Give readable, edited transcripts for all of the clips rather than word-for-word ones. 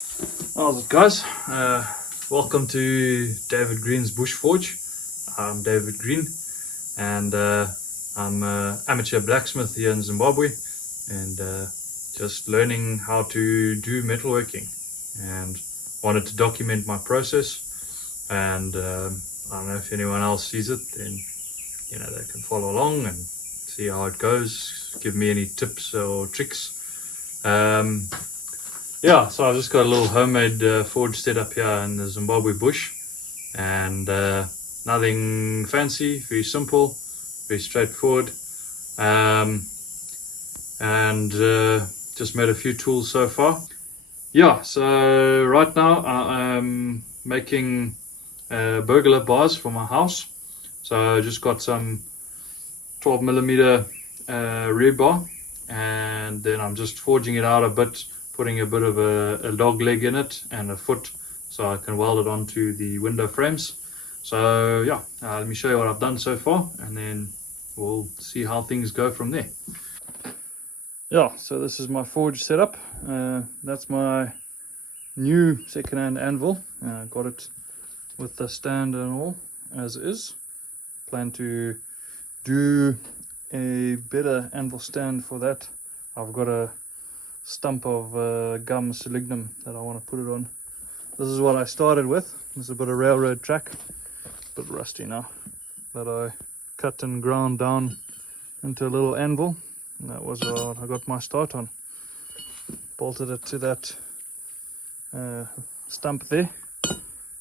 How's it, guys? Welcome to David Green's Bush Forge. I'm David Green, and I'm an amateur blacksmith here in Zimbabwe, and just learning how to do metalworking, and wanted to document my process. And I don't know if anyone else sees it, then they can follow along and see how it goes. Give me any tips or tricks. Yeah, so I've just got a little homemade forge set up here in the Zimbabwe bush, and nothing fancy, very simple, very straightforward, and just made a few tools so far. Yeah, so right now I'm making burglar bars for my house. So I just got some 12mm rebar, and then I'm just forging it out a bit, putting a bit of a dog leg in it and a foot so I can weld it onto the window frames. So yeah, let me show you what I've done so far, and then we'll see how things go from there. Yeah, so this is my forge setup. That's my new second-hand anvil. Got it with the stand and all as is. Plan to do a better anvil stand for that. I've got a stump of gum selignum that I want to put it on. This is what I started with. There's a bit of railroad track, a bit rusty now, that I cut and ground down into a little anvil, and that was what I got my start on. Bolted it to that stump there,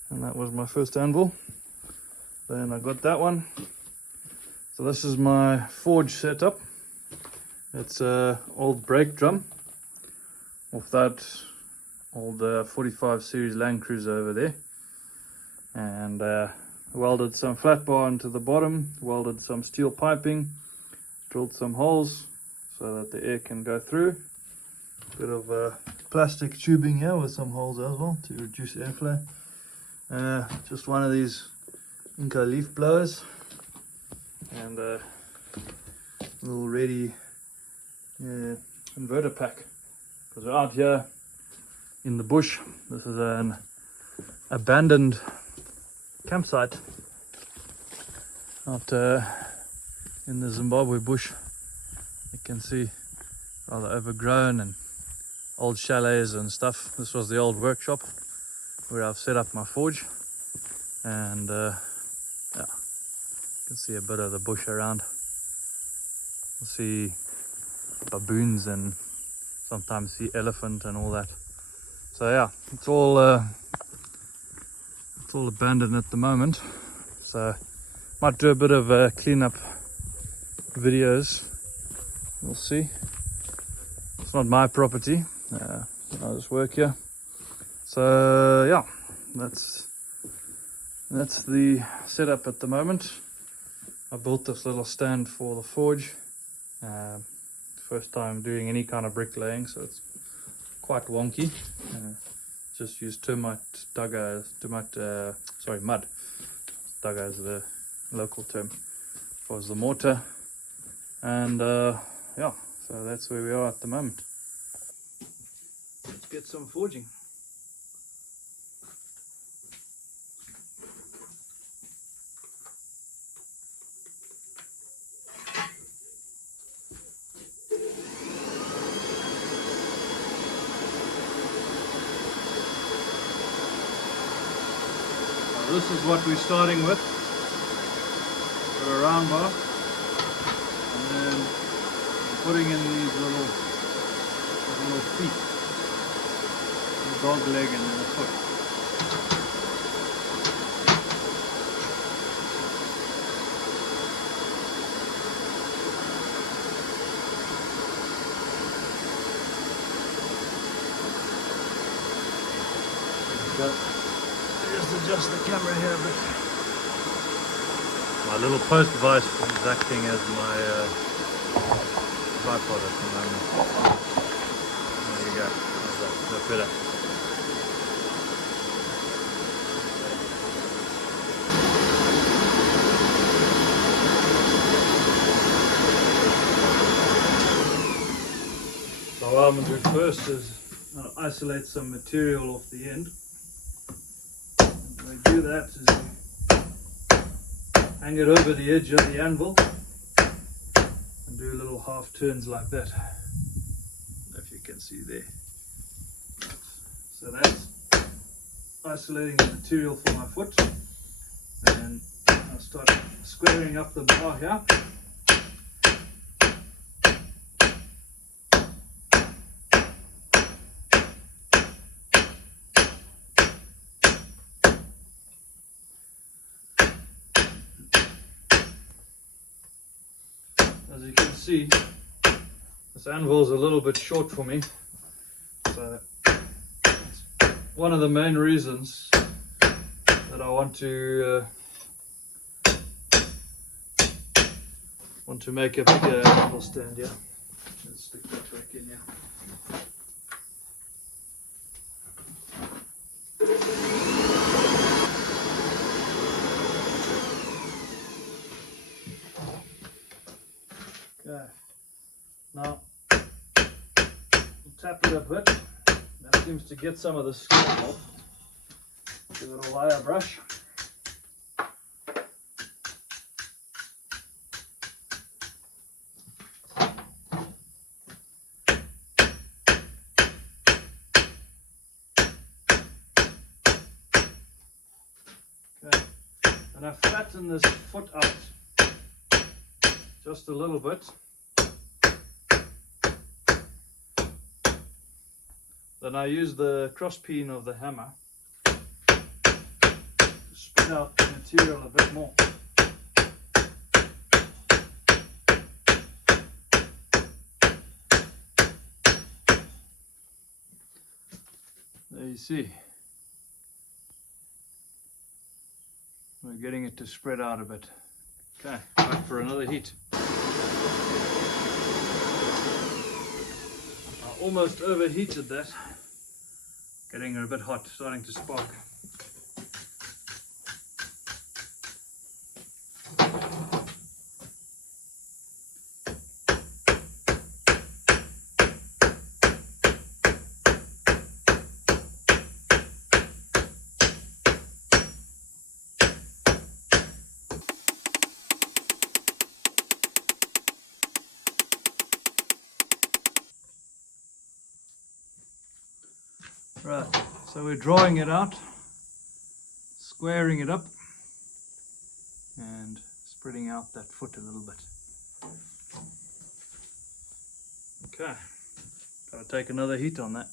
and that was my first anvil. Then I got that one. So this is my forge setup. It's a old brake drum of that old 45 series Land Cruiser over there, and welded some flat bar into the bottom, welded some steel piping, drilled some holes so that the air can go through. Bit of plastic tubing here with some holes as well to reduce airflow. Just one of these Inca leaf blowers, and a little ready inverter pack. Because we're out here in the bush. This is an abandoned campsite out in the Zimbabwe bush. You can see rather overgrown and old chalets and stuff. This was the old workshop where I've set up my forge, and yeah, you can see a bit of the bush around. You'll see baboons and sometimes see elephant and all that. So yeah, it's all abandoned at the moment. So might do a bit of cleanup videos. We'll see. It's not my property. I just work here. So yeah, that's the setup at the moment. I built this little stand for the forge. First time doing any kind of bricklaying, so it's quite wonky. Just use mud. Dugger is the local term for the mortar, and yeah, so that's where we are at the moment. Let's get some forging. This is what we're starting with. Got a round bar, and then I'm putting in these little feet, a dog leg and then a foot. Just adjust the camera here a bit. My little post device is acting as my tripod at the moment. There you go. That's better. So what I'm going to do first is isolate some material off the end. And the way you do that is you hang it over the edge of the anvil and do little half turns like that. If you can see there. So that's isolating the material for my foot, and I'll start squaring up the bar here. As you can see, this anvil is a little bit short for me, so it's one of the main reasons that I want to make a bigger anvil stand here. Let's stick that back in here. Okay, now we'll tap it a bit. That seems to get some of the skin off. Give it a wire brush. Okay, and I flatten this foot out just a little bit. Then I use the cross peen of the hammer to spread out the material a bit more. There you see. We're getting it to spread out a bit. Okay, back for another heat. I almost overheated that. Getting a bit hot, starting to spark. Right, so we're drawing it out, squaring it up, and spreading out that foot a little bit. Okay, gotta take another heat on that.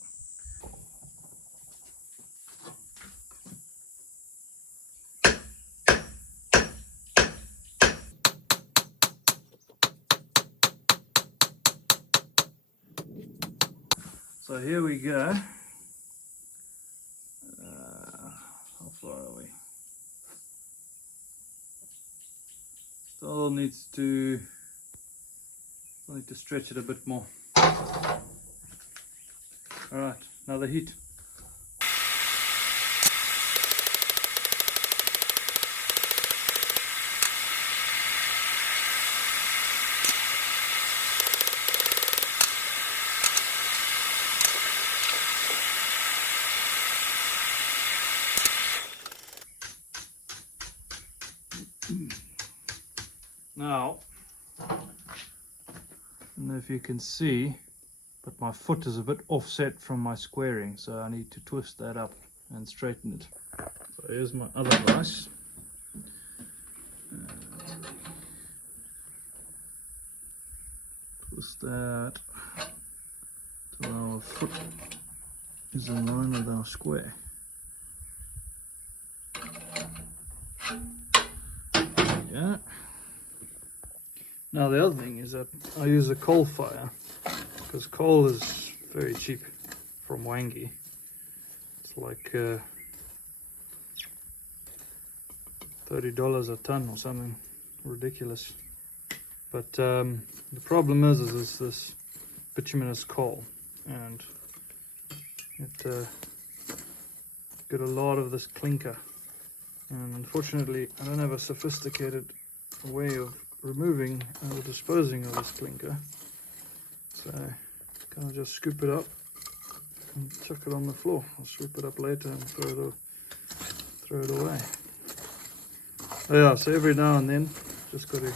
So here we go. How far are we? Still need to stretch it a bit more. Alright, another heat. Now, I don't know if you can see, but my foot is a bit offset from my squaring, so I need to twist that up and straighten it. So here's my other vise. Twist that so our foot is in line with our square. Yeah. Now the other thing is that I use a coal fire because coal is very cheap from Wangi. It's like $30 a ton or something ridiculous. But the problem is this bituminous coal, and it got a lot of this clinker. And unfortunately, I don't have a sophisticated way of removing or disposing of this clinker. So kind of just scoop it up and chuck it on the floor. I'll sweep it up later and throw it away. Oh yeah, so every now and then just got to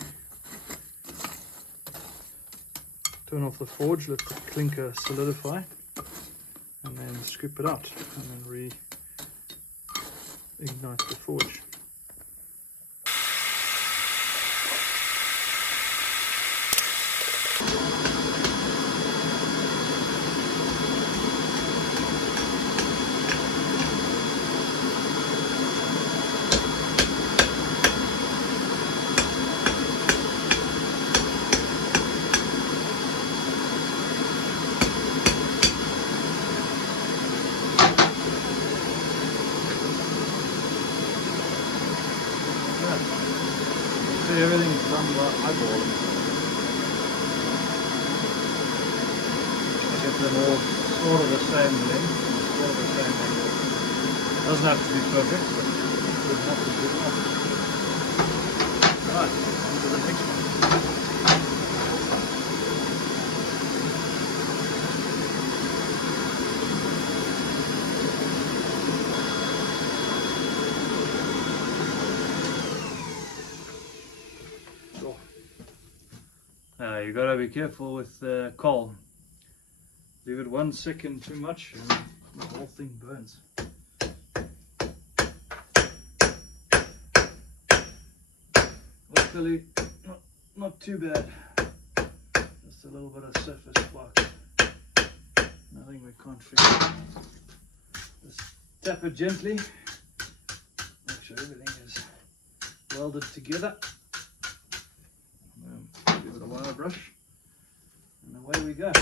turn off the forge, let the clinker solidify, and then scoop it out and then re-ignite the forge. See, everything's done by eyeballing. I get them all sort of the same length, sort of the same angle. Doesn't have to be perfect, but good enough is good enough. Right, on to the next one. You gotta be careful with coal. Leave it 1 second too much and the whole thing burns. Luckily, not too bad. Just a little bit of surface spark. Nothing we can't fix. Just tap it gently. Make sure everything is welded together. Give it a wire brush, and away we go.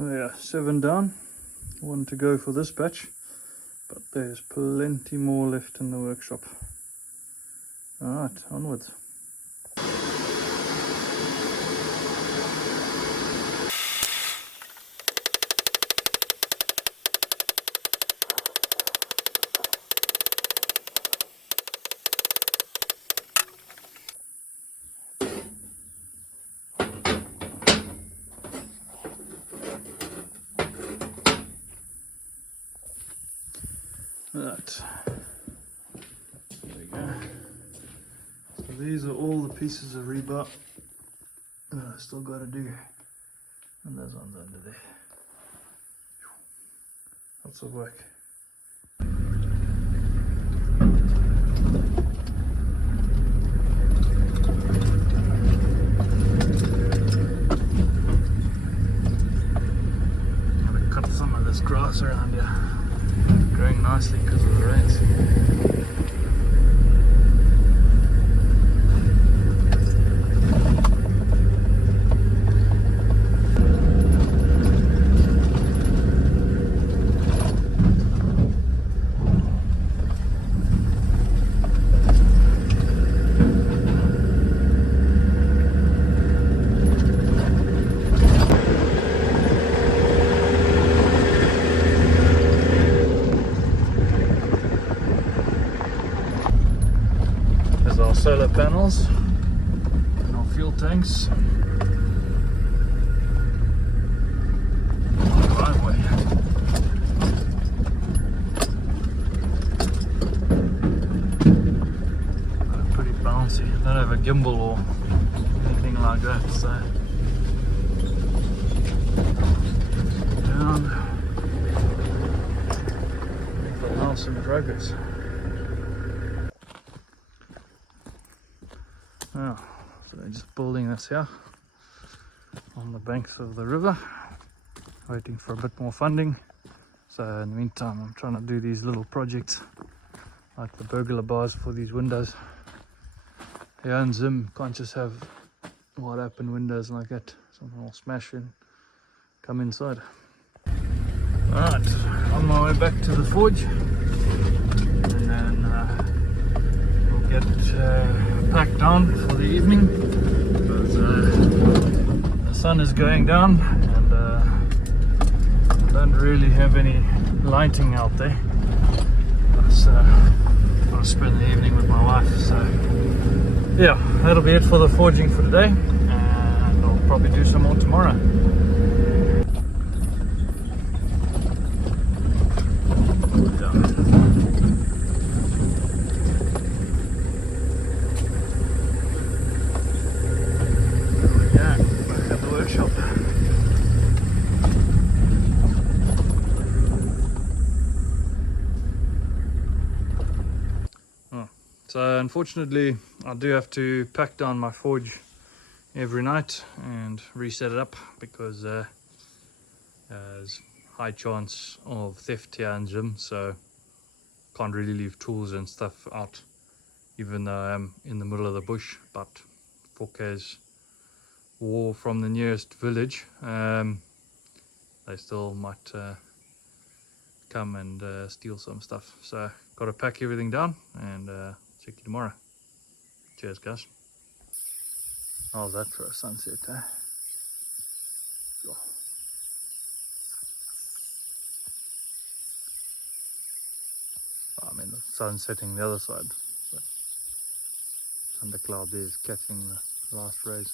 Oh yeah, 7 down, 1 to go for this batch, but there's plenty more left in the workshop. Alright, onwards. Right, there we go. So these are all the pieces of rebar that I still got to do, and those ones under there. Lots of work. Gotta cut some of this grass around here. Growing nicely because of the rains. Our solar panels and our fuel tanks. Driveway. Pretty bouncy. I don't have a gimbal or anything like that, so down. house in progress. Oh, so they're just building this here on the banks of the river, waiting for a bit more funding. So in the meantime, I'm trying to do these little projects like the burglar bars for these windows. Here in Zim, can't just have wide open windows like that. Something will smash in, come inside. Alright, on my way back to the forge, and then we'll get packed down for the evening, because the sun is going down and I don't really have any lighting out there. So I'll spend the evening with my wife. So yeah, that'll be it for the forging for today, and I'll probably do some more tomorrow. So unfortunately I do have to pack down my forge every night and reset it up, because there's high chance of theft here in Zim, so can't really leave tools and stuff out even though I'm in the middle of the bush. But 4K's war from the nearest village, they still might come and steal some stuff, so got to pack everything down and check you tomorrow. Cheers, guys. How's that for a sunset, eh? Sure. I mean, the sun's setting the other side, but thundercloud there is catching the last rays.